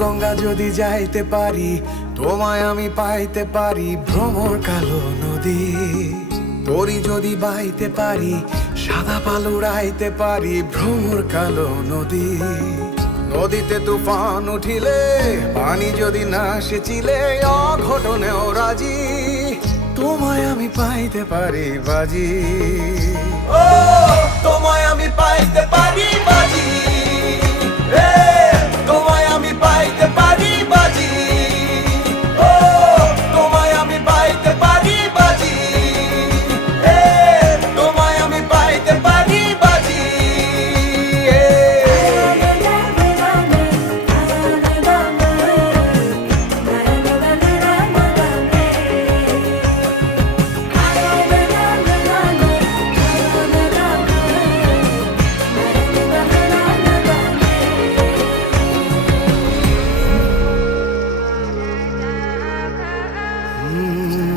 গঙ্গা যদি যাইতে পারি, তোমায় আমি পাইতে পারি ভ্রমর কালো নদী। তরি যদি বাইতে পারি, সাদা পালুড়াইতে পারি ভ্রমর কালো নদী। নদীতে তুফান উঠিলে, পানি যদি না সেচিলে, অঘটনেও রাজি। তোমায় আমি পাইতে পারি বাজি। ও, তোমায় আমি পাইতে পারি বাজি।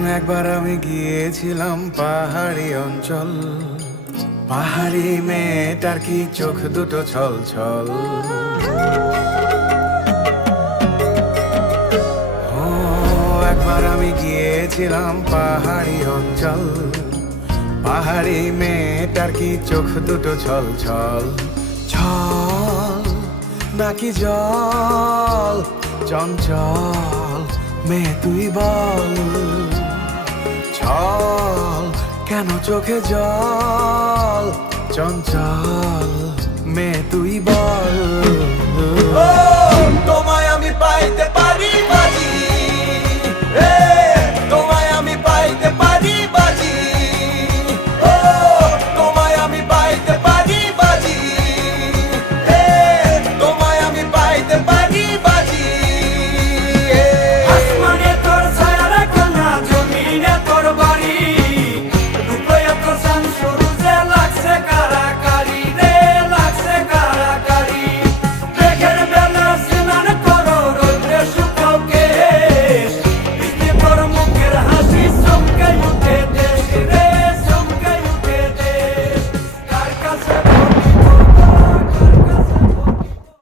একবার আমি গিয়েছিলাম পাহাড়ি অঞ্চল। পাহাড়ি মেয়েটার কি চোখ দুটো ছল ছল? ও, একবার আমি গিয়েছিলাম পাহাড়ি অঞ্চল। পাহাড়ি মেয়েটার কি চোখ দুটো ছল ছল? ছল নাকি জল? চঞ্চল মেয়ে তুই বল। ছল কেন চোখে জল? চঞ্চল।